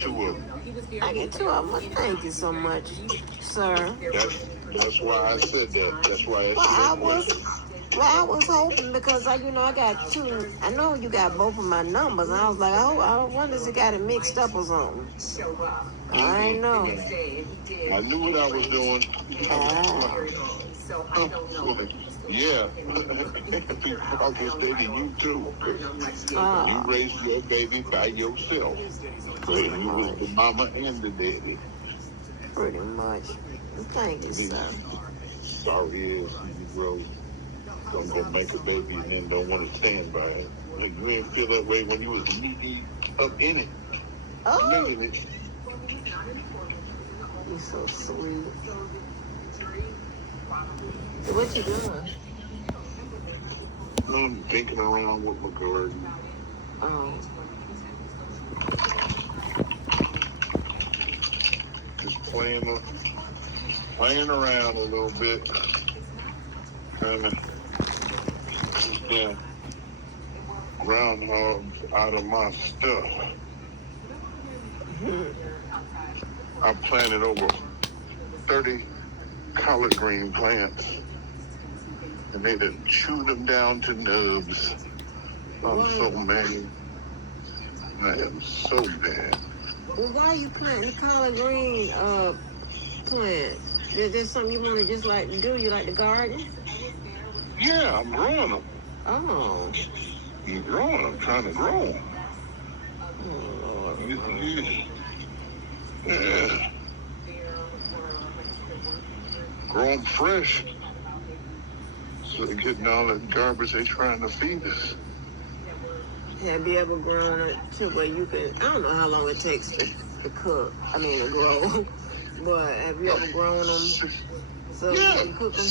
two of them. I get 2 of them. Well, thank you so much, sir. That's why I said that. That's why I I was hoping because I got 2. I know you got both of my numbers. And I was like, I wonder if you got it mixed up or something. I know. I knew what I was doing. Yeah. I was dating you too. You raised your baby by yourself. You was the mama and the daddy. Pretty much. Thank you, sir. Sorry is you gonna go make a baby and then don't want to stand by it. Like you didn't feel that way when you was knee up in it. Making it. You're so sweet. So what you doing? I'm thinking around with my garden. Just playing around a little bit. Trying to get groundhogs out of my stuff. I planted over 30 collard green plants. And they done chewed them down to nubs. I'm so mad. I am so bad. Well, why are you planting collard green plants? Is there something you want to just like do? You like to garden? Yeah, I'm growing them. Oh. I'm growing them, trying to grow them. Oh, Lord. Yeah. Grow them fresh. So they're getting all that garbage they trying to feed us. Have you ever grown it to where you can, I don't know how long it takes to grow, but have you ever grown them so you can cook them?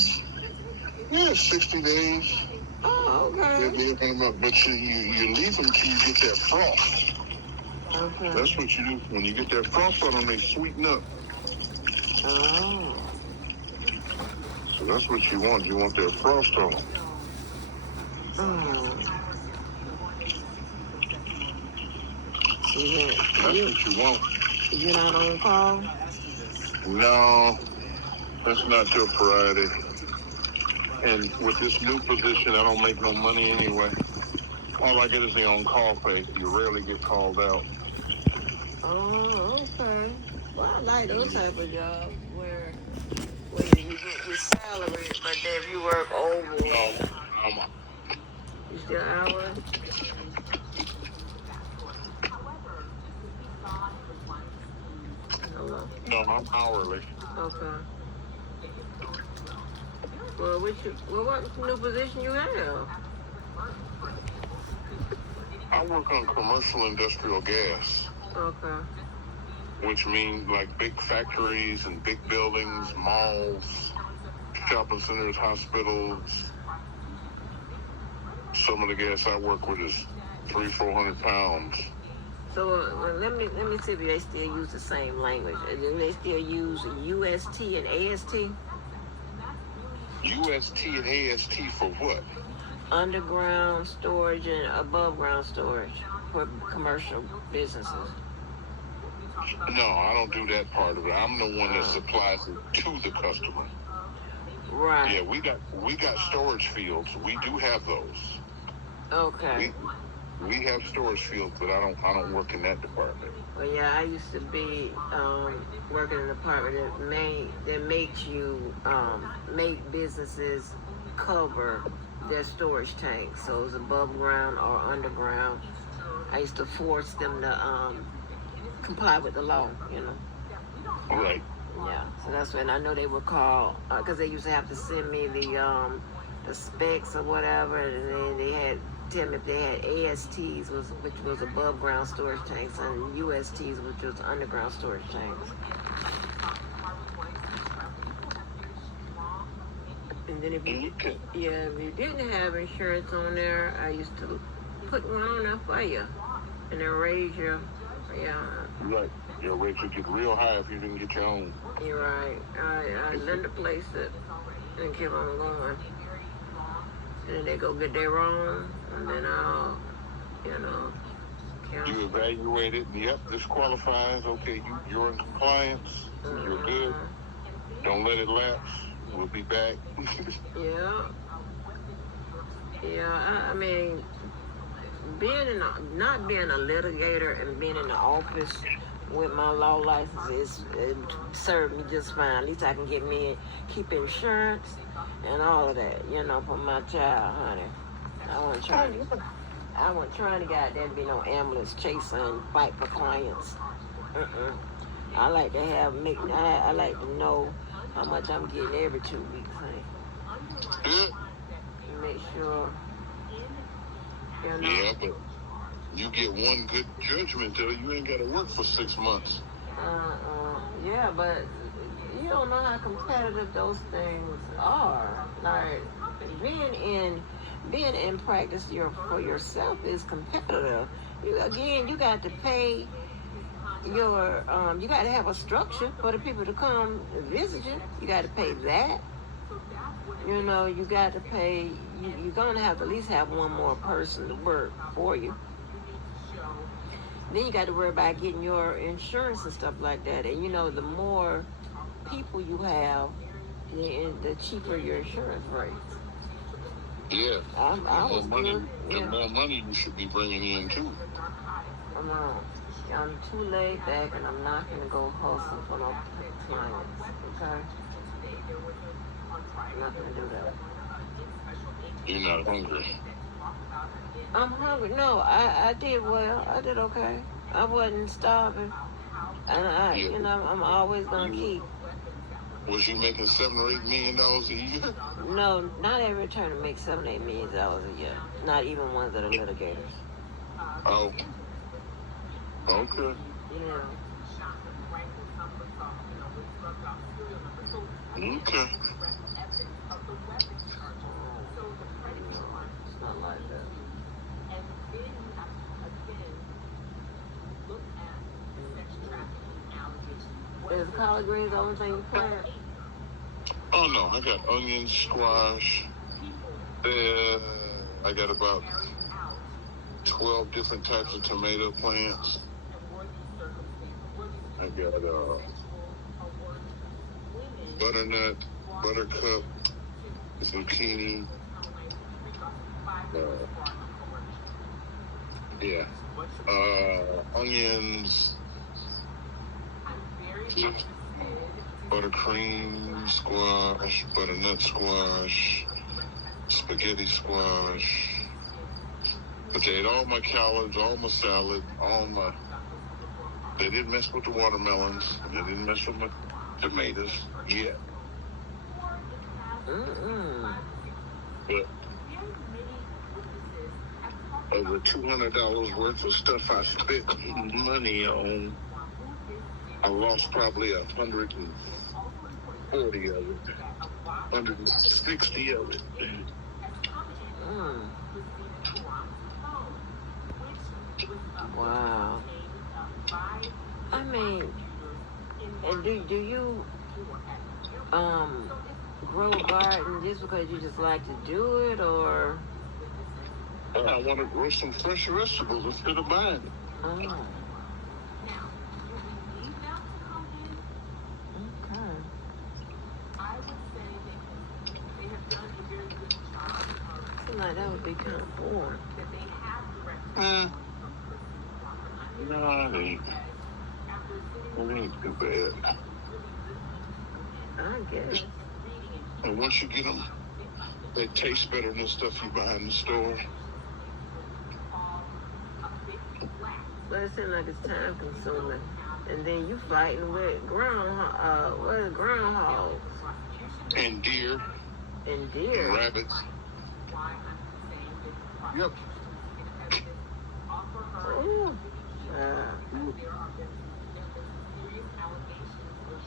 Yeah, 60 days. Oh, okay. But you leave them till you get that frost. Okay. That's what you do. When you get that frost on them, they sweeten up. Oh. So that's what you want. You want that frost on them. Oh. That's what you want. You're not on call? No, that's not till Friday. And with this new position, I don't make no money anyway. All I get is the on-call pay. You rarely get called out. Oh, okay. Well, I like those type of jobs where you get your salary, but then if you work over, you still hourly? Hello? No, I'm hourly. Okay. Well, what new position you have? I work on commercial industrial gas. Okay. Which means like big factories and big buildings, malls, shopping centers, hospitals. Some of the gas I work with is 300-400 pounds. So let me see if they still use the same language. Do they still use UST and AST? UST and AST for what? Underground storage and above ground storage for commercial businesses. No, I don't do that part of it. I'm the one that supplies it to the customer. Right. Yeah, we got storage fields. We do have those. Okay. We have storage fields, but I don't work in that department. Well, yeah, I used to be working in a department that makes you make businesses cover their storage tanks. So it's above ground or underground. I used to force them to comply with the law, Right. Yeah, so that's when I know they would call, because they used to have to send me the specs or whatever, and then they had tell me if they had ASTs, which was above ground storage tanks, and USTs, which was underground storage tanks. And then if you didn't have insurance on there, I used to put one on there for you, and then raise your Right. Your rates would get real high if you didn't get your own. You're right. I learned to place it and keep on going. And then they go get their own, and then I'll, carry You evaluate it, and yep, this qualifies. Okay, you're in compliance. You're good. Don't let it lapse. We'll be back. Yeah. Yeah, I mean, not being a litigator and being in the office with my law license it served me just fine. At least I can keep insurance and all of that, for my child, honey. I wasn't trying to get out there to be no ambulance chaser and fight for clients. I like to I like to know how much I'm getting every 2 weeks, honey. Make sure. Yeah, but you get one good judgment though. You ain't got to work for 6 months. Yeah, but you don't know how competitive those things are. Like being in practice for yourself is competitive. You got to pay your you got to have a structure for the people to come visit you. You got to pay that. You got to pay. You're gonna have to at least have one more person to work for you. Then you got to worry about getting your insurance and stuff like that. And the more people you have, the cheaper your insurance rates. Yeah. The more money you should be bringing in too. I'm too laid back, and I'm not gonna go hustle for no clients. Okay. I'm not gonna do that. You're not hungry. I'm hungry. No, I did well. I did okay. I wasn't starving. And I'm always gonna keep. Was you making $7 or $8 million a year? No, not every attorney makes $7 or $8 million a year. Not even ones that are litigators. Oh. Okay. Yeah. Okay. It's not like that. Is collard greens the only thing you plant? Oh no, I got onions, squash. I got about 12 different types of tomato plants. I got butternut, buttercup, zucchini. Onions, buttercream squash, butternut squash, spaghetti squash, potato, all my collards, all my salad, they didn't mess with the watermelons, they didn't mess with my tomatoes yet. But over $200 worth of stuff I spent money on, I lost probably 140 of it, 160 of it. Wow. I mean, and do you grow a garden just because you just like to do it, or? I want to grow some fresh vegetables instead of buying it. Oh. Okay. Seems like that would be kind of boring. No, it ain't. It ain't too bad. I guess. And once you get them, they taste better than the stuff you buy in the store. But it seems like it's time consuming. And then you fighting with groundhogs? And deer. And deer. And rabbits. Yep. Ooh.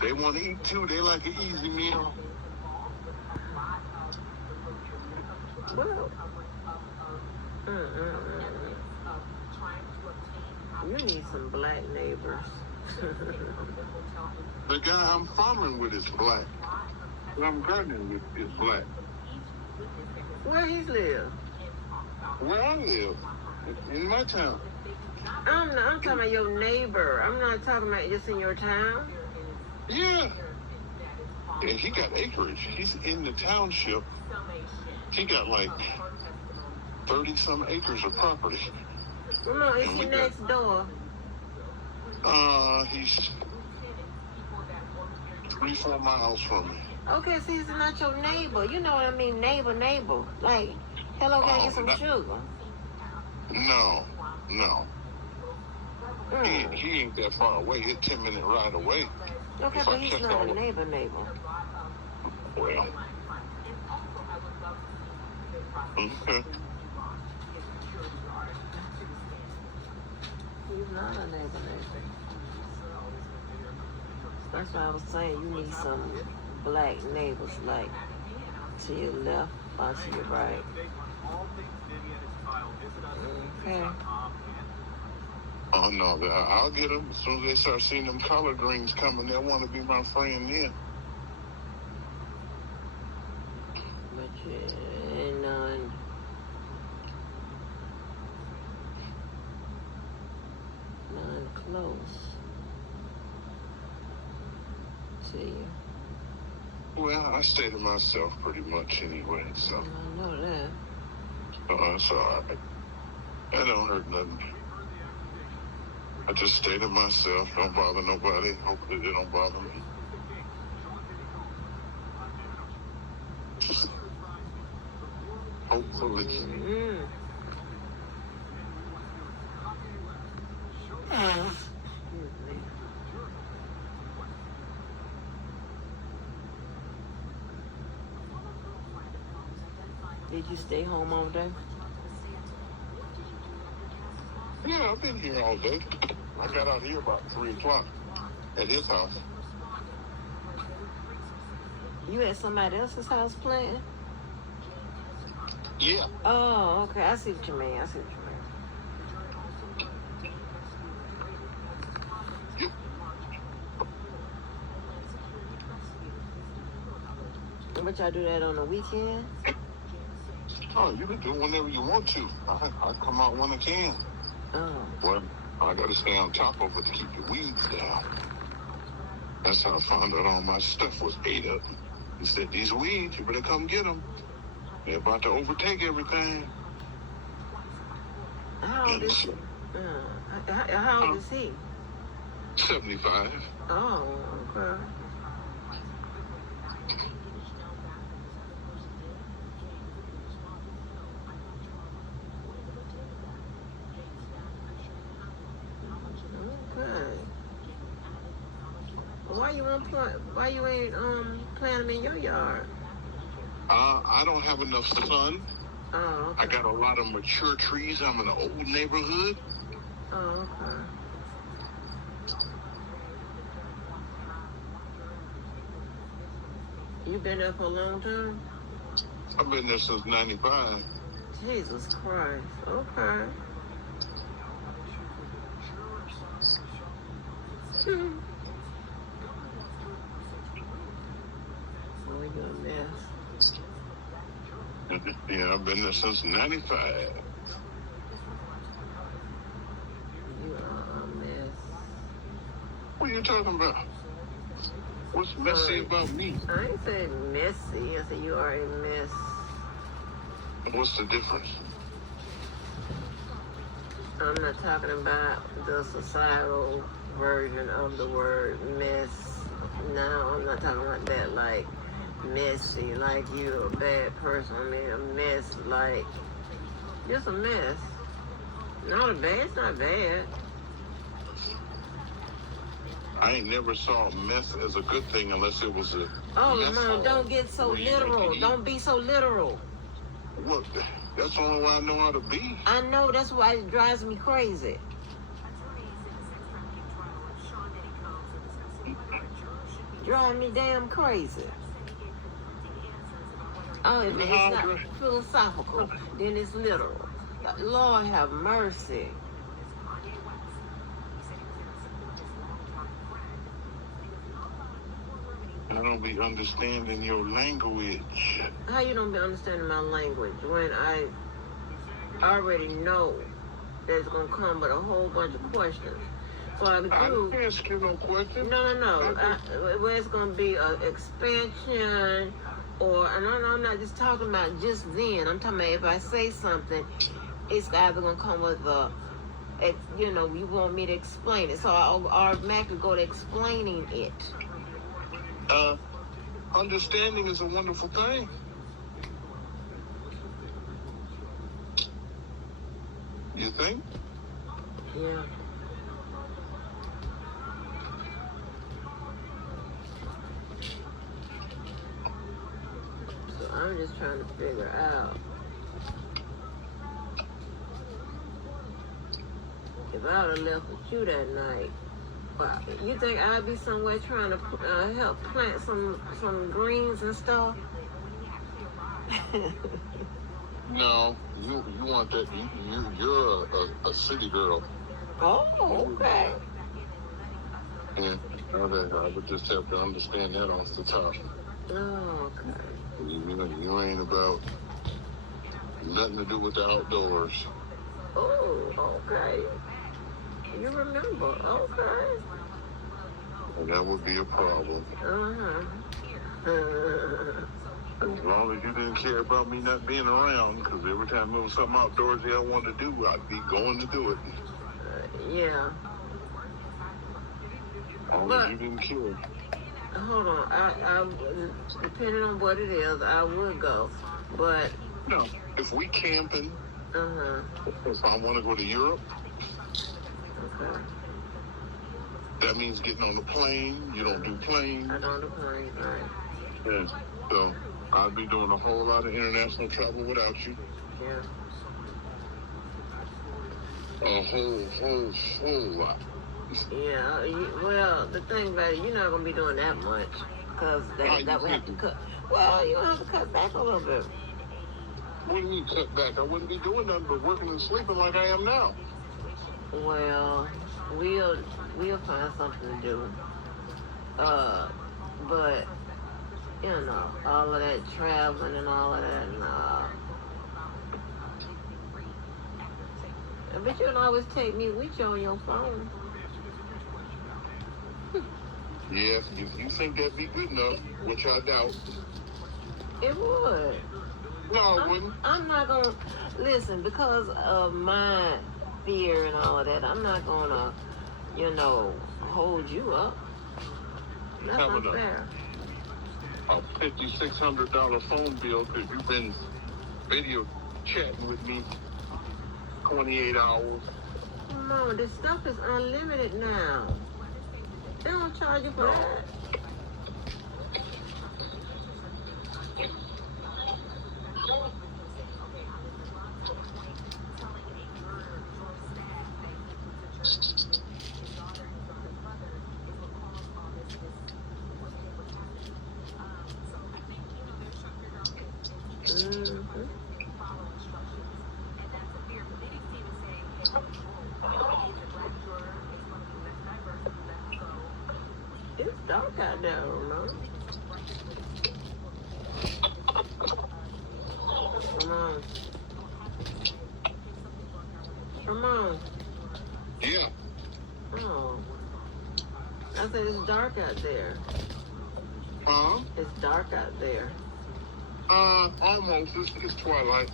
They want to eat too. They like an easy meal. Well. You need some black neighbors. The guy I'm farming with is black. Who I'm gardening with is black. Where he live? Where I live, in my town. I'm talking about your neighbor. I'm not talking about just in your town. Yeah. And he got acreage. He's in the township. He got like 30-some acres of property. Well, no, is he next door? He's 3-4 miles from me. Okay, so he's not your neighbor. You know what I mean? Neighbor. Like, hello, can I get some sugar? No. He ain't that far away. He's a 10-minute ride away. Okay, but he's not a neighbor. Well. Okay. He's not a neighbor. That's why I was saying you need some black neighbors, like to your left or to your right. Okay. Oh, no, I'll get them. As soon as they start seeing them collard greens coming, they'll want to be my friend then. But you ain't none. None close to you. Well, I stay to myself pretty much anyway, so. I know that. It's all right. That don't hurt nothing. I just stay to myself, don't bother nobody. Hopefully they don't bother me. Hopefully. Mm-hmm. Did you stay home all day? Yeah, I've been here all day. I got out here about 3 o'clock at his house. You at somebody else's house playing? Yeah. Oh, okay. I see what you mean. Yep. But y'all do that on the weekend? Oh, you can do it whenever you want to. I come out when I can. Oh. Well, I got to stay on top of it to keep the weeds down. That's how I found out all my stuff was ate up. He said, these weeds, you better come get them. They're about to overtake everything. How old is he? How old is he? 75. Oh, okay. Why you ain't planting them in your yard? I don't have enough sun. Oh, okay. I got a lot of mature trees. I'm in an old neighborhood. Oh, okay. You been there for a long time? I've been there since 95. Jesus Christ. Okay. Oh, you're a mess. Yeah, I've been there since 95. You are a mess. What are you talking about? What's messy about me? I ain't saying messy. I said you are a mess. What's the difference? I'm not talking about the societal version of the word mess. No, I'm not talking about that like messy, like you're a bad person. I mean a mess, like just a mess. Not a bad, it's not bad. I ain't never saw mess as a good thing unless it was a Oh, mess Mom, hall don't get so where you literal. can eat. Don't be so literal. What? That's the only way I know how to be. I know, that's why it drives me crazy. Drive me damn crazy. Oh, if it's not philosophical, then it's literal. Lord have mercy. I don't be understanding your language. How you don't be understanding my language when I already know that's gonna come with a whole bunch of questions. So I I do. didn't ask you no question. No. Where it's gonna be an expansion, and I'm not just talking about just then. I'm talking about if I say something, it's either gonna come with you want me to explain it, so I'll automatically go to explaining it. Understanding is a wonderful thing. You think? Yeah. So I'm just trying to figure out if I would have left with you that night. You think I'd be somewhere trying to help plant some greens and stuff? No, you want that. You're a city girl. Oh, okay. And I would just have to understand that off the top. Oh, okay. You ain't about nothing to do with the outdoors. Oh, okay. You remember? Okay. And that would be a problem. As long as you didn't care about me not being around, because every time there was something outdoorsy I wanted to do, I'd be going to do it. Yeah. As long as you didn't care. Hold on. I depending on what it is, I would go. But no, if we camping, if I want to go to Europe, okay, that means getting on the plane. You don't do planes. I don't do planes, right? Yeah. So I'd be doing a whole lot of international travel without you. Yeah. A whole lot. Yeah. Well, the thing about it, you're not gonna be doing that much because that would have to cut. Well, you have to cut back a little bit. What do you mean cut back? I wouldn't be doing nothing but working and sleeping like I am now. Well, we'll find something to do. But all of that traveling and all of that, nah. But you can always take me with you on your phone. Yeah, if you think that'd be good enough, which I doubt. It would. No, it wouldn't. I'm not gonna listen because of my fear and all of that. I'm not gonna, hold you up. That's not fair. A $5,600 phone bill because you've been video chatting with me 28 hours. No, this stuff is unlimited now. They don't charge you for that. It's dark out there, I don't know. Come on. Yeah. Oh. I said it's dark out there. Huh? It's dark out there. Almost. It's twilight.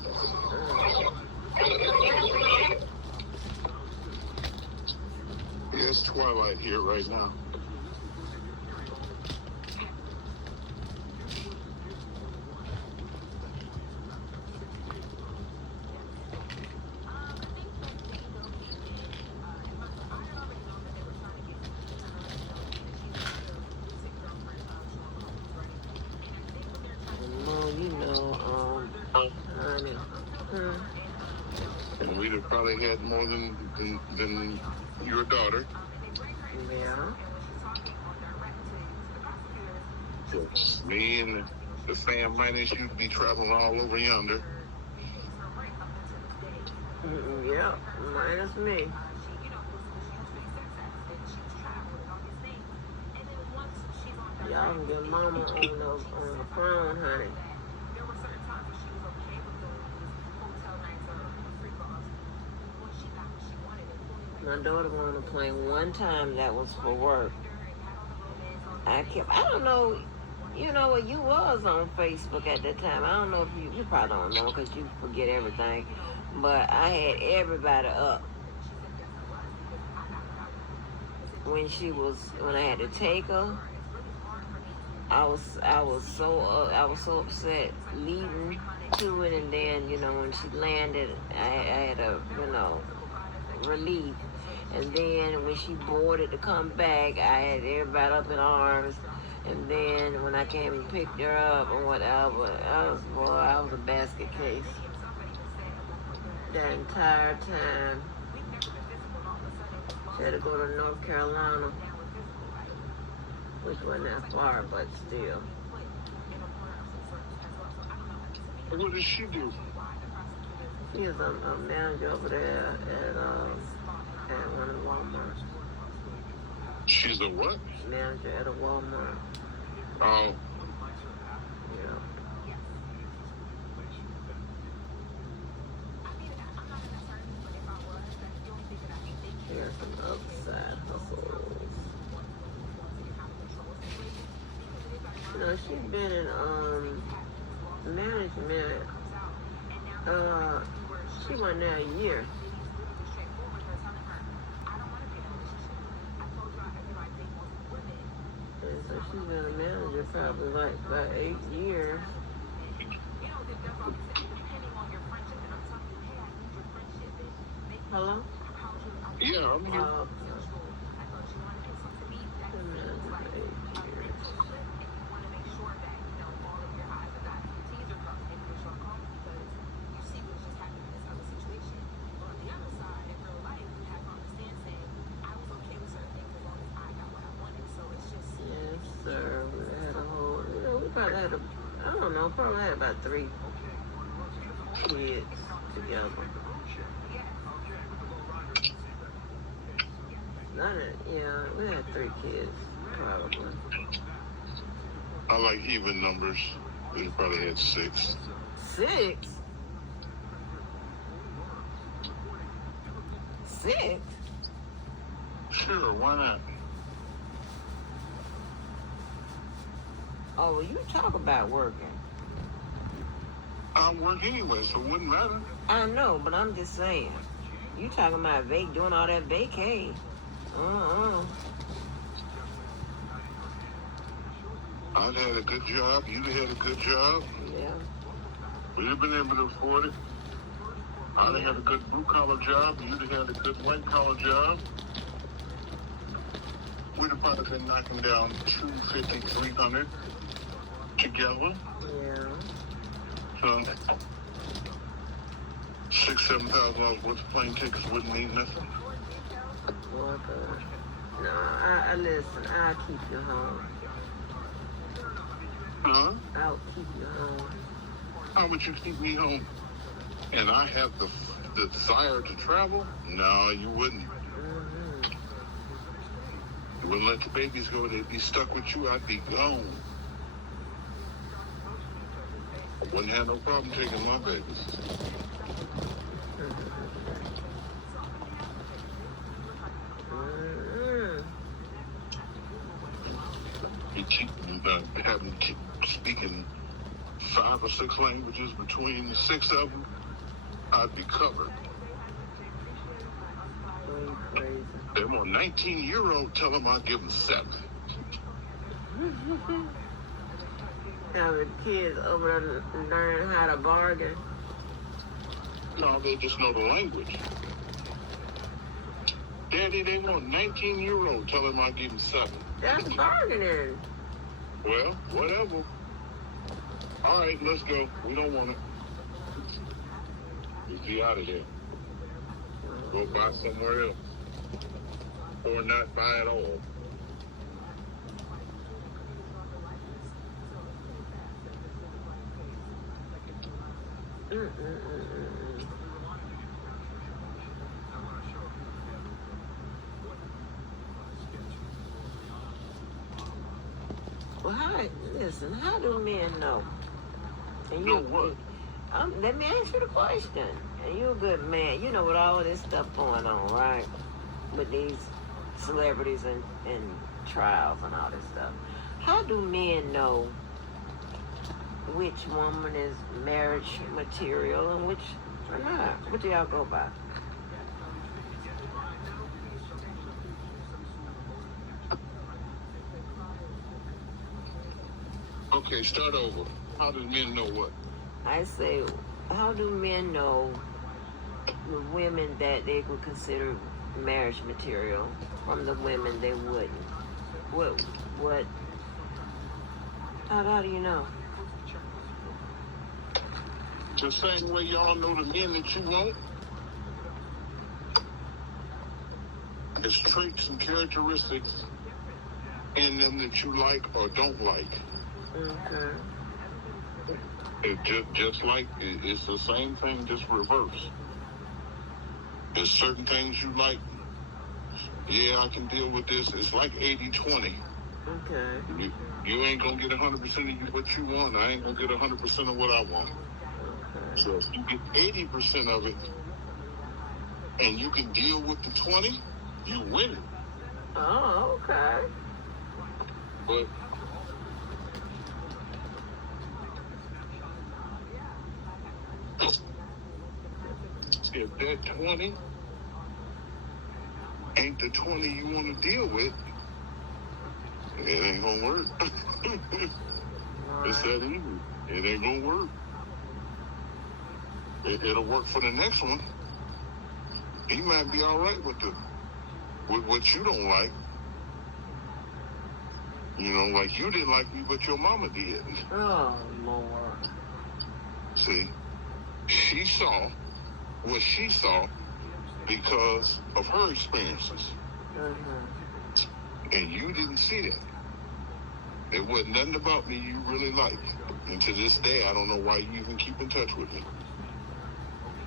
Yeah, it's twilight here right now. Honey. And we'd have probably had more than your daughter. Yeah. Me and the fam minus you'd be traveling all over yonder. Yeah, minus me. Y'all can get mama on the phone, honey. My daughter went on a plane one time that was for work. I don't know, you know what, you was on Facebook at that time. I don't know if you probably don't know because you forget everything. But I had everybody up when I had to take her. I was so upset leaving to it, and then, you know, when she landed, I had a, you know, relief. And then when she boarded to come back, I had everybody up in arms. And then when I came and picked her up and whatever, I was a basket case that entire time. She had to go to North Carolina, which wasn't that far, but still. What does she do? She is a manager over there at one of the Walmarts. She's a what? Manager at a Walmart. Oh. Yeah. Here's some upside hustles. You know, she's been in management. She wasn't there a year. And so she's been a manager probably like about 8 years. Hello? Yeah, I'm here. Probably had about 3 kids together. We had 3 kids, probably. I like even numbers. We probably had 6. 6? 6? Sure, why not? Oh, well, you talk about working. I work anyway, so it wouldn't matter. I know, but I'm just saying. You talking about doing all that vacay. I'd had a good job. You'd had a good job. Yeah. We'd have been able to afford it. I'd have had a good blue-collar job. You'd have had a good white-collar job. We'd have probably been knocking down $250, $300 together. Yeah. So $6,000-$7,000 worth of plane tickets wouldn't mean nothing. Well, no, I listen. I'll keep you home. Huh? I'll keep you home. How would you keep me home? And I have the desire to travel? No, you wouldn't. Mm-hmm. You wouldn't let the babies go. They'd be stuck with you. I'd be gone. I wouldn't have no problem taking my babies. You keep having speaking 5 or 6 languages between the 6 of them, I'd be covered. Crazy. They're more 19-year-old. Tell them I'll give them 7. Now the kids over there learn how to bargain. No, they just know the language. Daddy, they want 19-year-old. Tell them I'll give them 7. That's bargaining. Well, whatever. All right, let's go. We don't want it. Let's be out of here. Go buy somewhere else. Or not buy at all. Well, how do men know? And Know what? Let me ask you the question. And you're a good man. You know, with all this stuff going on, right? with these celebrities and trials and all this stuff. How do men know which woman is marriage material and which are not? What do y'all go by? Okay, start over. How do men know what? I say, how do men know the women that they would consider marriage material from the women they wouldn't? What, how do you know? The same way y'all know the men that you want. There's traits and characteristics in them that you like or don't like. Okay. Just like it's the same thing, just reverse. There's certain things you like. Yeah, I can deal with this. It's like 80-20. Okay. You ain't gonna get 100% of what you want. I ain't gonna get 100% of what I want. Okay. So if you get 80% of it, and you can deal with the 20, you win it. Oh, okay. But if that 20 ain't the 20 you want to deal with, it ain't gonna work. It's that easy. It ain't gonna work. It'll work for the next one. He might be all right with what you don't like. You know, like you didn't like me, but your mama did. Oh, Lord. See, she saw what she saw because of her experiences. Mm-hmm. And you didn't see that. There wasn't nothing about me you really liked. And to this day, I don't know why you even keep in touch with me.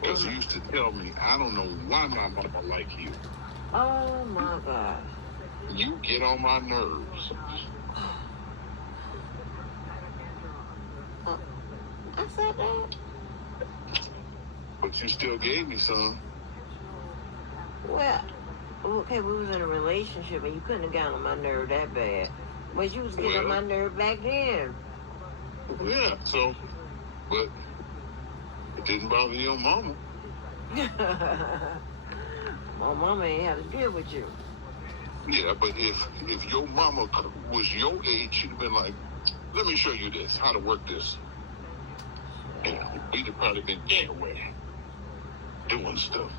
Because you used to tell me, I don't know why my mama like you. Oh, my God. You get on my nerves. I said that? But you still gave me some. Well, okay, we was in a relationship and you couldn't have gotten on my nerve that bad. But you was getting on my nerve back then. Yeah, so, but it didn't bother your mama. My mama ain't had to deal with you. Yeah, but if your mama was your age, she'd have been like, let me show you this, how to work this. And we'd have probably been anywhere doing stuff.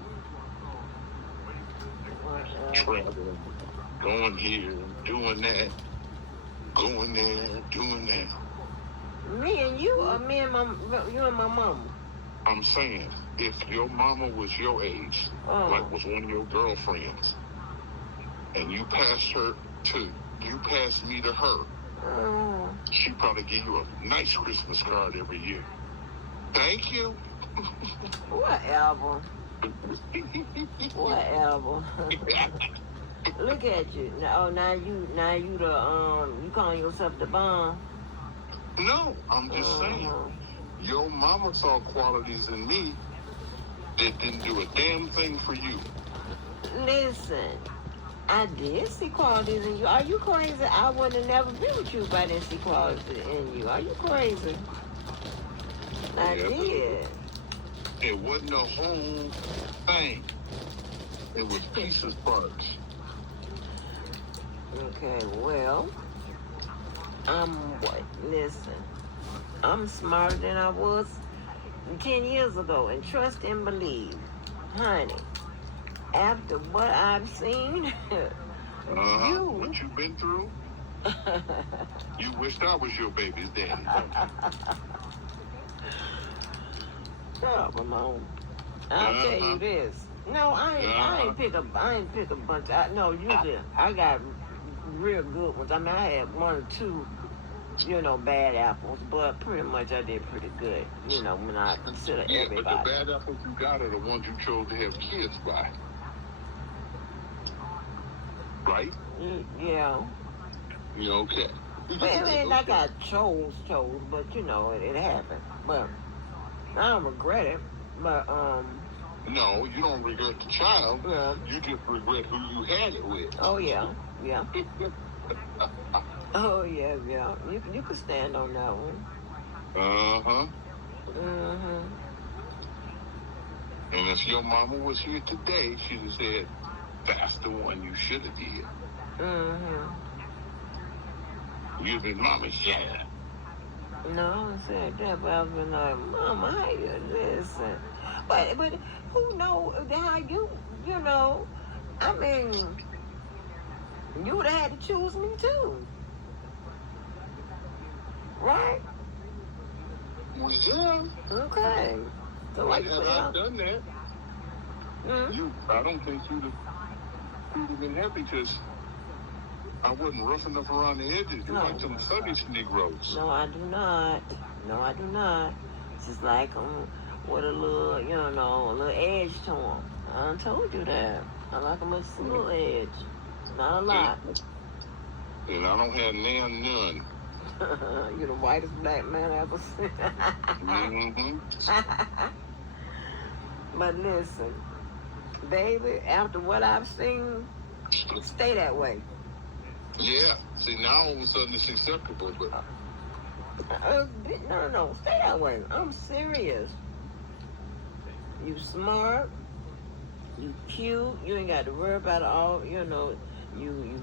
Traveling, going here, doing that, going there, doing that. Me and you, or you and my mama? I'm saying, if your mama was your age, like was one of your girlfriends, and you passed me to her, she'd probably give you a nice Christmas card every year. Thank you. Whatever. Whatever. Look at you. Now you you calling yourself the bomb? No, I'm just saying. Your mama saw qualities in me that didn't do a damn thing for you. Listen, I did see qualities in you. Are you crazy? I would have never been with you if I didn't see qualities in you. Are you crazy? I did. It wasn't a whole thing. It was pieces, parts. Okay, well, listen, I'm smarter than I was 10 years ago, and trust and believe, honey, after what I've seen, what you've been through, you wished I was your baby's daddy, don't you? Oh, Ramon, I'll tell you this. No, I ain't pick a bunch. Usually I got real good ones. I mean, I had one or two, bad apples, but pretty much I did pretty good, when I consider everybody. But the bad apples you got are the ones you chose to have kids by. Right? Yeah. Yeah, okay. Well, it ain't like I chose, but, it happened. But I don't regret it. But, No, you don't regret the child. Yeah. You just regret who you had it with. Oh yeah, yeah. Oh yeah, yeah. You can stand on that one. Uh-huh. Mhm. And if your mama was here today, she'd have said, that's the one you should have did. Mhm. You'd be, Mama, shut up. No, I wouldn't say that, but I've been like, Mama, how you listen? But who know how you know? I mean, you would have had to choose me too, right? Well, yeah. Okay. So why But you had put it I out? done that, I don't think you'd have been happy because I wasn't rough enough around the edges. You like them Sunday Negroes. No, I do not. No, I do not. It's just like with a little, a little edge to them. I done told you that. I like them with a little edge. Not a lot. And I don't have none. You're the whitest black man I ever seen. Mm-hmm. But listen, baby, after what I've seen, stay that way. Yeah. See, now all of a sudden it's acceptable, but... No. Stay that way. I'm serious. You smart. You cute. You ain't got to worry about all, you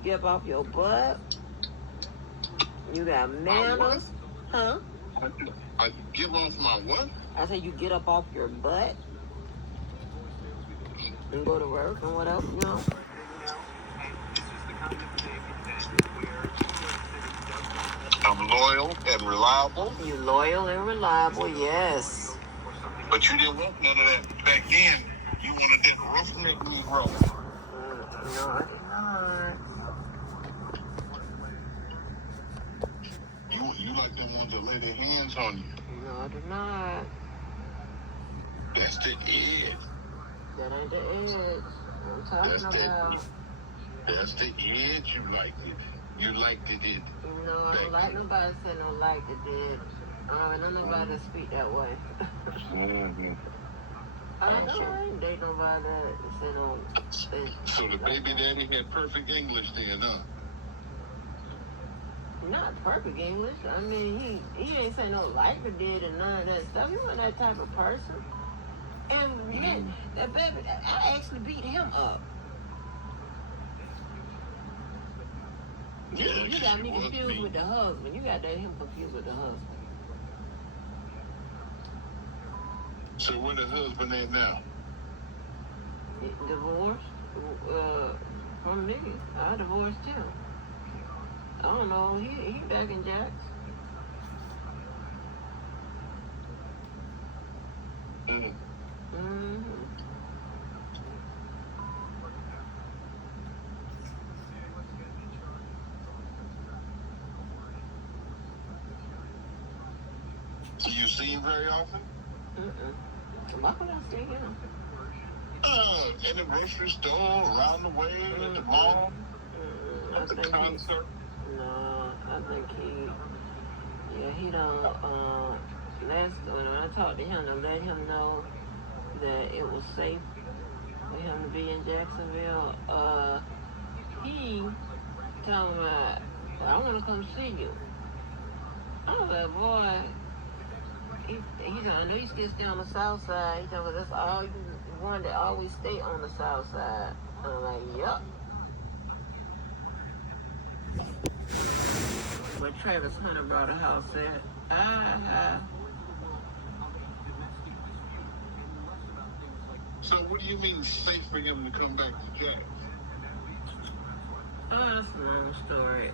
get off your butt. You got manners. Huh? I give off my what? I said you get up off your butt and go to work and whatever, I'm loyal and reliable. You loyal and reliable, yes. But you didn't want none of that back then. You wanted that roughneck Negro. No, I did not. You like them ones that lay their hands on you. No, I do not. That's the edge. That ain't the edge. I'm talking about. That's the edge. You liked it. You liked it. No, I don't like nobody say no like it did. I don't nobody speak that way. Mm-hmm. I know I ain't date nobody that say no. So the baby daddy had perfect English then, huh? Not perfect English. I mean, he ain't say no like it did and none of that stuff. He wasn't that type of person. And yet, that baby, I actually beat him up. Yeah, you got me confused with the husband. You got him confused with the husband. So where the husband at now? Divorced from me. I divorced him. I don't know. He back in Jax. Mm-hmm. Do you see him very often? Why would I see him? In the grocery store, around the way, at the mall, at the concert. No, I think he don't, when I talked to him, to let him know that it was safe for him to be in Jacksonville, he told me, I want to come see you. I was like, boy, he said, I know you still stay on the south side. He told me, that's all you wanted to always stay on the south side. I'm like, yup. But Travis Hunter brought a house at. So what do you mean safe for him to come back to Jax? Oh, that's a long story.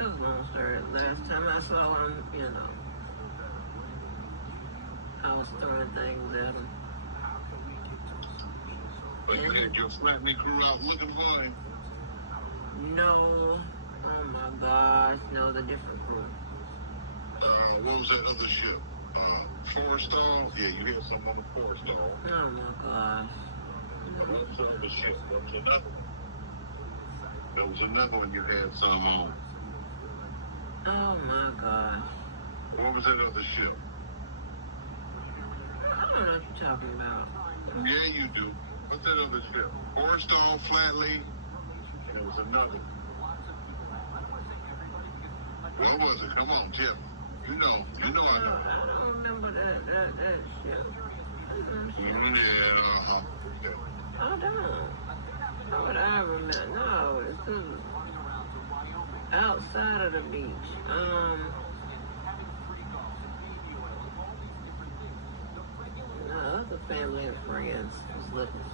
It was a long story. Last time I saw him, I was throwing things at him. But you had your flattening crew out looking for him? No. Oh my gosh. No, the different crew. What was that other ship? Forrestal? Yeah, you had some on the Forrestal. Oh my gosh. What was the other ship? What was another one? There was another one you had some on. Oh my gosh. What was that other ship? I don't know what you're talking about. Yeah, you do. What's that other ship? Forestall, Flatley, and it was another. What was it? Come on, Tip. You know I know. I don't remember that shit. Yeah, okay. I don't. How would I remember? No, it's outside of the beach. No, other family and friends was looking.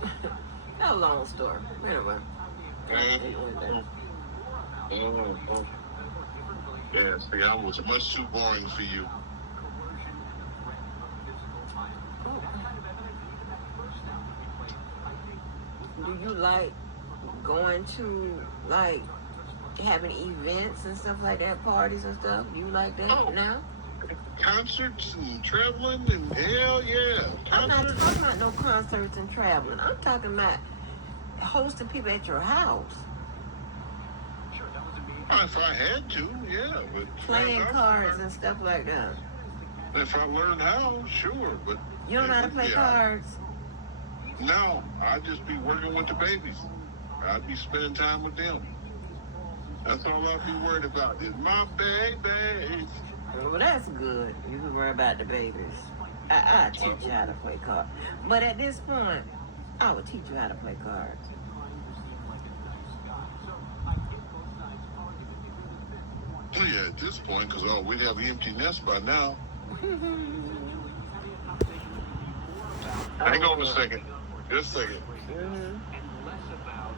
Got a long story. Anyway. Yeah, see, I was much too boring for you. Do you like going to, like, having events and stuff like that, parties and stuff? Do you like that now? Concerts and traveling and hell yeah. I'm not talking about no concerts and traveling. I'm talking about hosting people at your house. If I had to, yeah. But playing cards and stuff like that. If I learned how, sure. But you don't know how to play cards? No, I'd just be working with the babies. I'd be spending time with them. That's all I'd be worried about is my babies. Well, that's good. You can worry about the babies. I teach you how to play cards. But at this point, I would teach you how to play cards. Oh, yeah, at this point, because we'd have an empty nest by now. Hang on a second. Just a second. Mm-hmm. Less about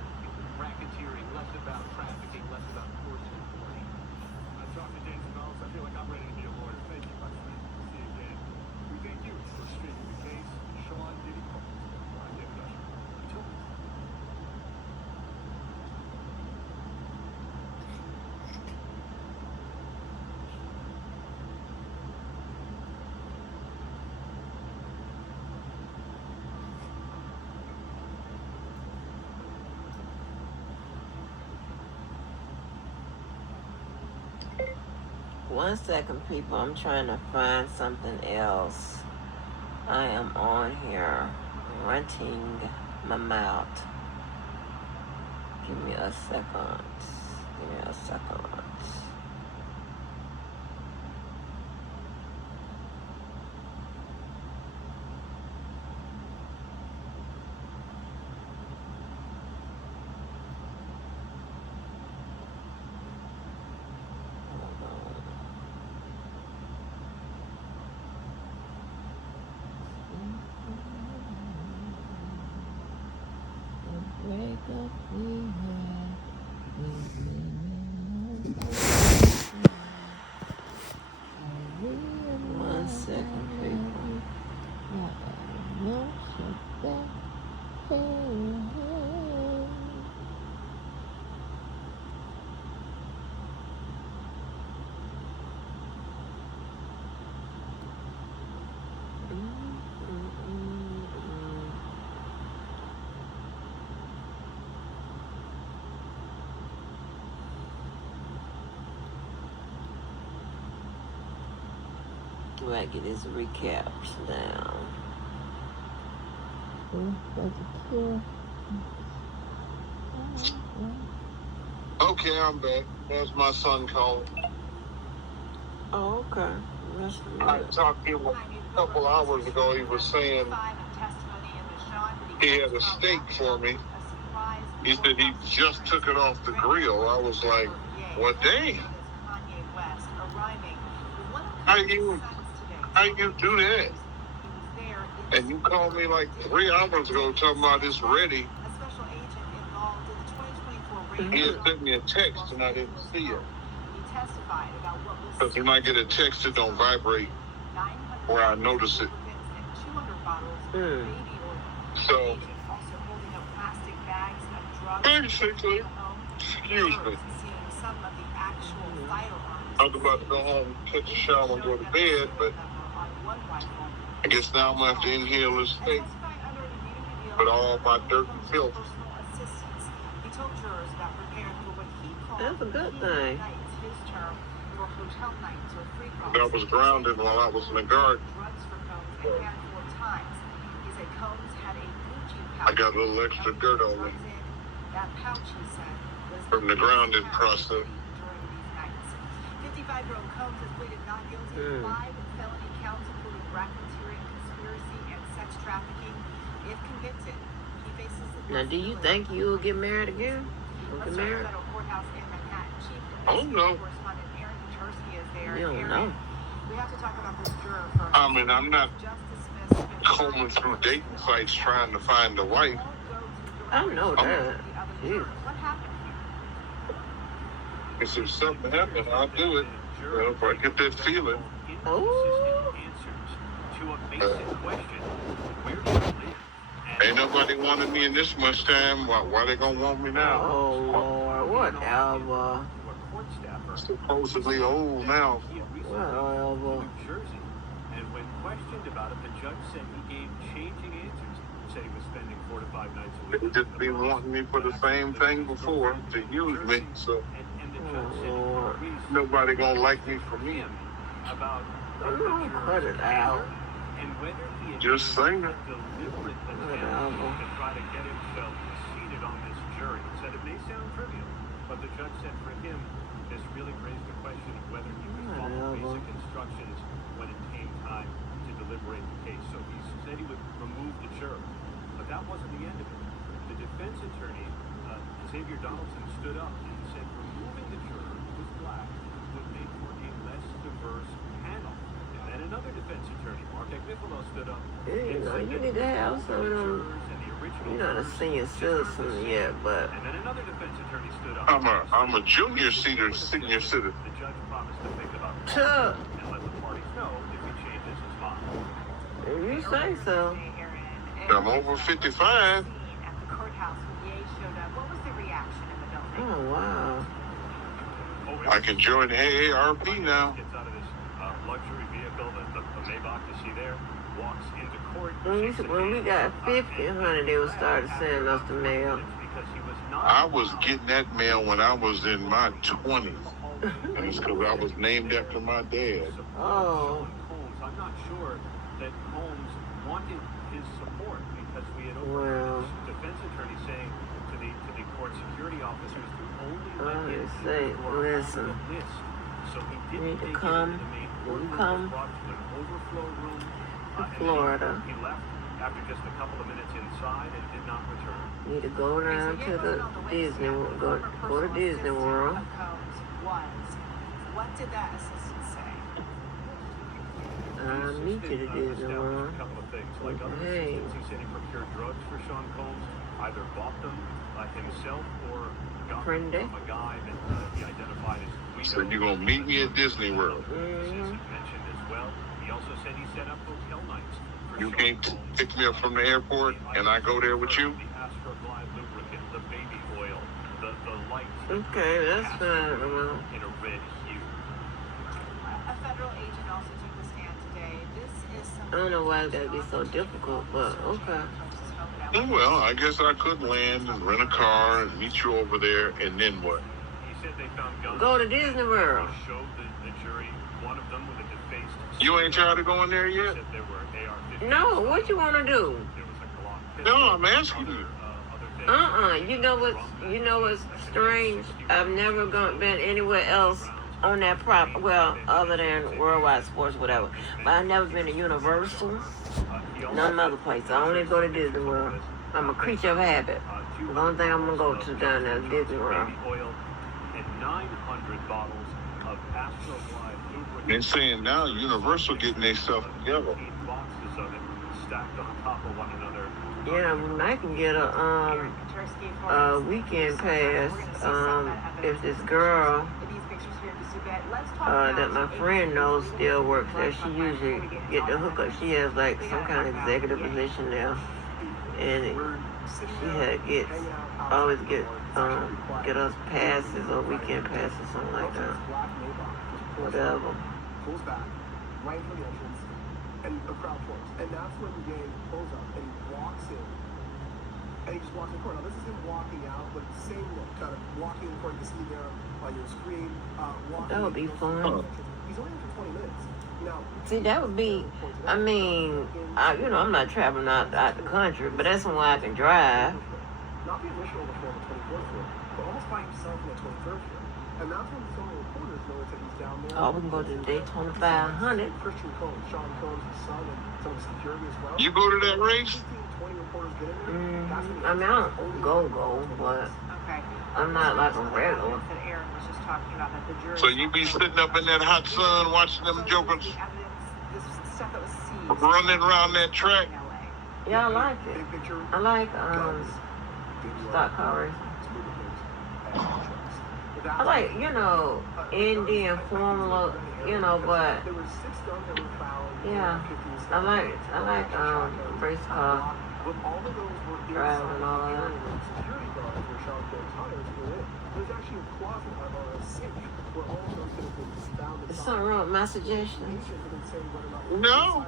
racketeering, less about trafficking, less about forcing employment. I'm Dr. Jason Knowles. I feel like I'm ready to be a lawyer. Thank you, my friend. See you again. We thank you for streaming the case. Sean Diddy Combs. I'm David Usher. Until next time. One second, people. I'm trying to find something else. I am on here running my mouth. Give me a second. One second, people. I get his recaps now. Okay, I'm back. There's my son calling. Oh, okay. I talked to him a couple hours ago. He was saying he had a steak for me. He said he just took it off the grill. I was like, well, dang. How you do that? And you called me like 3 hours ago talking about it's ready. He had sent me a text and I didn't see it. Because you might get a text that don't vibrate where I notice it. So, basically, excuse me. I was about to go home, catch a shower, and go to bed, but I guess now I'm going to have to inhale this thing with all my dirt and filth. That's a good thing. I was grounded while I was in the garden. So Times. He said Combs had a Gucci pouch. I got a little extra dirt on me That pouch, he said, was from the grounding process. during these nights. 55-year-old Combs has pleaded not guilty to 5 felony counts, including racketeering, conspiracy, and sex trafficking. If convicted, he faces the Now, do you think you'll get married again? Or get Let's start with married? federal courthouse in Manhattan. Chief Oh, no. correspondent Aaron Tursky is there. You don't Aaron, know. we have to talk about this juror first. I mean, I'm not Just dismissed 55 combing through dating sites trying to find a wife. I know I'm- that. Jeez. What happened? If there's something happening, I'll do it. You know, if I get that feeling. Oh. Answers to a basic question: where do you live? Ain't nobody wanted me in this much time. Why they gonna want me now? Oh, Lord. Whatever. To a court staffer. Supposedly old now. He had recently Whatever. moved to New Jersey, and when questioned about it, the judge said he gave changing answers. Said he was spending 4 to 5 nights a They week. just been wanting me for the same thing before to use me. So And the judge said Oh, he nobody gonna like me for me. him about Oh, cut it out. and whether he had Just saying. a deliberate attempt Whatever. to try to get himself seated on this jury. He said it may sound trivial, but the judge said for him, this really raised the question of whether he would follow Whatever. basic instructions when it came time to deliberate the case. So he said he would remove the juror. But that wasn't the end of it. The defense attorney, Xavier Donaldson, stood up and said removing the juror who was black would make for a less diverse panel. And then another defense attorney, Mark Agnifilo, stood up. Yeah, you know, you need to have some of them. You're not a senior citizen yet, but And then another defense attorney stood up. I'm a junior senior citizen. The judge promised to think about it Chuck, and let the parties know if he changes his mind. if you say so. I'm over 55. At the courthouse, when Ye showed up, what was the reaction in the building? Oh, wow. Oh, I can join AARP now. Gets out of his luxury vehicle, the Maybach you see there, walks into court. When we got 50, honey, they would start sending us the mail. Because he was not I was getting that mail when I was in my 20s. And it's because I was named after my dad. Oh. Holmes. I'm not sure that Holmes wanted his support because we had Well. defense attorney saying to the court security officers to only let I him say, through listen, the list. So he you didn't need to take it come. into the main When you courtroom, come was brought to an overflow room, to and Florida, he left after just a couple of minutes inside and did not return. you need to go down to the Disney, go to Disney World. What did that assistant say? Meet you to Disney World. A couple of things. Like other Hey. assistants, he said he procured drugs for Sean Combs, either bought them himself or got them Friendly. from a guy that he identified as Guido. So you're going to meet me at Disney World. Mm-hmm. Mentioned as well. He also said he set up hotel nights for You Sean can't Combs. pick me up from the airport and I go there with you? The Astroglide lubricant, the baby oil, the lights Okay, that's fine. Well, in a red hue. A federal agent also took the stand today. This is I don't know why it gotta be so difficult, but okay. Well, I guess I could land and rent a car and meet you over there, and then what? He said they found guns. Go to Disney World. He showed the jury one of them with a defaced. You ain't tired of going there He yet? said there were AR-15. No, what you wanna do? There was a Glock No, pistol, I'm asking you. other things. You know what's strange? I've never been anywhere else on that prop. Well, other than Worldwide Sports, whatever. But I've never been to Universal. None of other places. I only go to Disney World. I'm a creature of habit. The only thing I'm gonna go to down there is Disney World. Baby oil and 900 bottles of Astroglide lubricant. They're saying now Universal getting themselves together. 15 boxes of it stacked on top of one another. Yeah, I can get a weekend pass. If this girl that my friend knows still works there, she usually get the hookup. She has like some kind of executive position now, and she always get us passes or weekend passes, something like that. Whatever. Pulls back, right in front of the entrance, and the crowd forms. And that's when the game pulls up and he walks in. And he just walks in the court. Now, this is him walking out, but the same look, kind of walking in the court. You see there on your screen. That would be fun. Huh. He's only in for 20 minutes. Now, See, that would be, I mean, I'm not traveling out the country, but that's why I can drive. not the initial before the 24th floor, but almost by himself in the 23rd floor. And that's when some of the reporters noticed that he's down there. Oh, we can go to the Daytona 500. Christian Combs, Sean Combs, his son, and some of the security as well. You go to that race? 20 reporters get in there. That's when I mean, I don't go, but Okay. I'm not like a regular. That Aaron was just talking about that the jury. So you be sitting up in that hot sun watching them jokers The evidence, this stuff that was seized running around that track? in LA. Yeah, I like it. big picture. I like guns, stock car racing. moving things, and trucks. But I like, Indy and Formula, but there were 6 guns that were found. yeah, I like race car But all of those were driving and all that. security guards where Sean Combs' tires were in. There's actually a closet or a safe where all of those things were found. Is something wrong with my suggestions? No.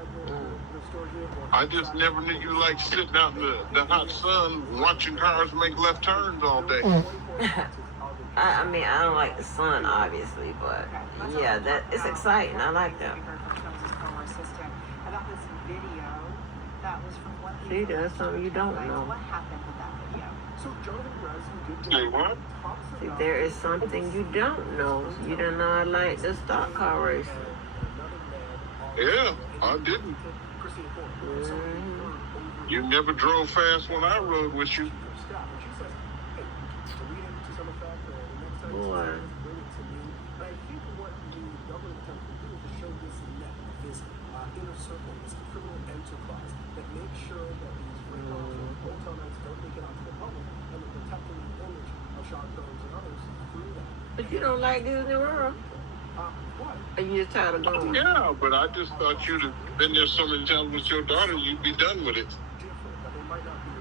I just never knew you like sitting out in the hot sun watching cars make left turns all day. I mean, I don't like the sun, obviously, but yeah, it's exciting. I like that. We heard from Combs' former assistant about this video that was from one of See, there's something you don't know. What happened with that video? So Jonathan Grassley did Say what? See, there is something you don't know. You don't know I like the stock car racing. Yeah, I didn't. You never drove fast when I rode with you. Boy. Inner circle, this criminal enterprise that makes sure that these free hotel nights don't make it onto the public and they're protecting the image of Sean Combs and others through that. But you don't like Disney World? What? Are you just tired of going? Yeah, but I just thought you'd have been there so many times with your daughter, you'd be done with it. Different, but they might not be.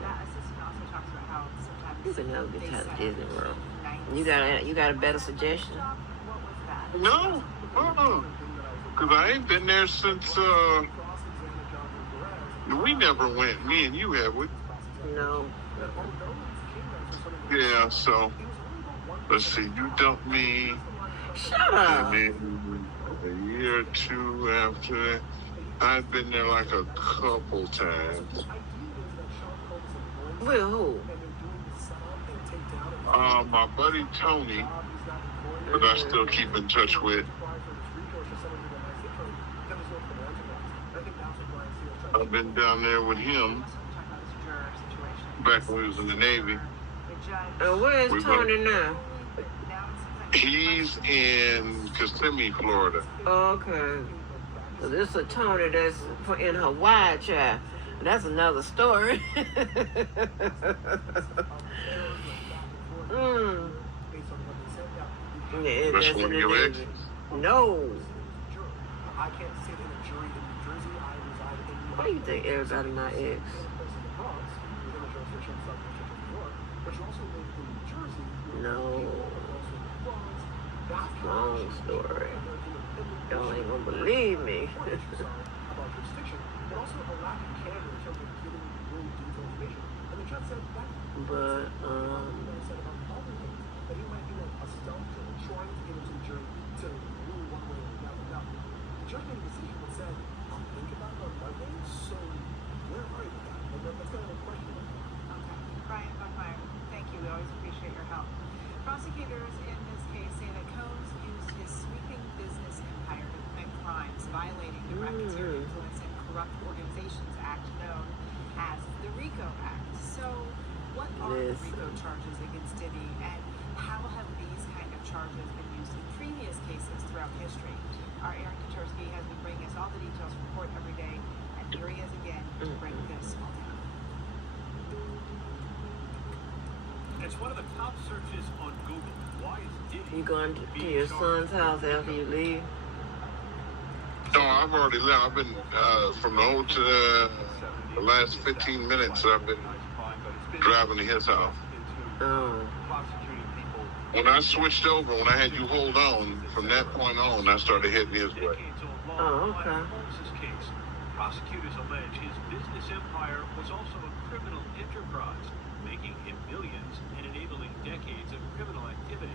That assistant also talks about how sometimes You can never be they tired of set Disney World. nights. You got a better suggestion? What was that? No, because I ain't been there since, we never went. Me and you have, we? No. Yeah, so, let's see, you dumped me Shut up. maybe a year or two after that. I've been there like a couple times. With who? My buddy Tony, but I still keep in touch with. I've been down there with him back when he was in the Navy. Where is Tony now? He's in Kissimmee, Florida. Okay. So this is a Tony that's in Hawaii, child. That's another story. Yeah, That's that's one in of the your Navy. exes? No. I can't sit in a jury in New Jersey. I reside in Why do you think everybody my ex? within the Bronx, within the jurisdiction of South District of New York, but you also live in New Jersey. No. That's Long story. Y'all ain't gonna believe me. about jurisdiction, but also a lack of candor in terms of giving really detailed information. And the judge said that But said about other things that he might be a stealth jury trying to get into the jury to rule one way or the other. Now, the judge made a decision that said, I'll think about it on Monday, so where are you with that? And that's kind of a question. Okay. Brian Buckmeyer, thank you. We always appreciate your help. Prosecutors in this case say that Combs used his sweeping business empire to commit crimes violating the Racketeering Influence and Corrupt Organizations Act, known as the RICO Act. So, what are the Yes. RICO charges against Diddy, and how have these kind of charges been used in previous cases throughout history? Our Aaron Katursky has been bringing us all the details from court every day, and here he is again to break this all down. It's one of the top searches on Google. Why is Diddy you going to your son's house after you leave? No, I've already left. I've been from the old to the last 15 minutes. I've been driving to his house. Oh. When I switched over, when I had you hold on, from that point on, I started heading his way. Oh, okay. Case. Prosecutors allege his business empire was also a criminal enterprise, making him millions and enabling decades of criminal activity.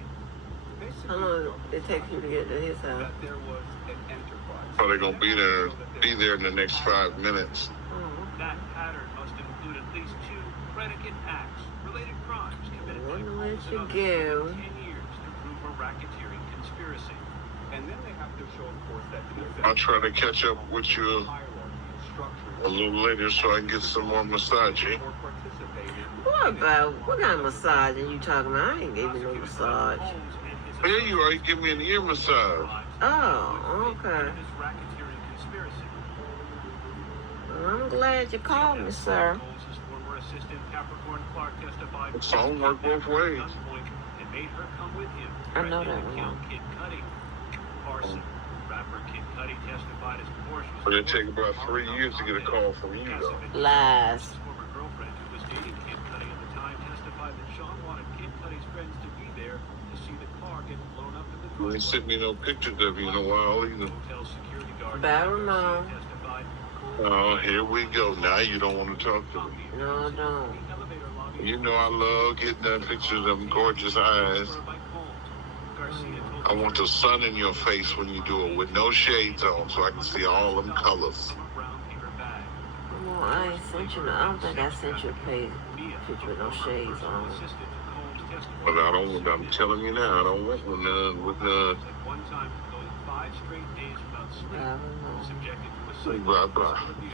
How long it take you to get to his house? That there was an enterprise. Probably gonna be there in the next 5 minutes. Oh, That pattern must include at least 2 predicate acts, related crimes committed by Wouldn't Combs let you and others go. for 10 years to prove a racketeering conspiracy. And then they have to show, of course, that the I'll try to catch up with you a little later so I can get some more massage. what kind of massage are you talking about? I ain't giving no massage. Oh, yeah, you are. You give me an ear massage. Oh, okay. Well, I'm glad you called me, sir. The phone work both ways. I know that one. But it take about 3 years to get a call from you, though. Lies. You ain't sent me no pictures of you in a while either. Bad Ramon. Oh, here we go. Now you don't want to talk to me. No, I don't. You know I love getting that picture of them gorgeous eyes. I want the sun in your face when you do it with no shades on so I can see all them colors. Well, I ain't sent you no, I don't think I sent you a picture with no shades on. But I'm telling you now, I don't want none with none. I don't know. Bye-bye.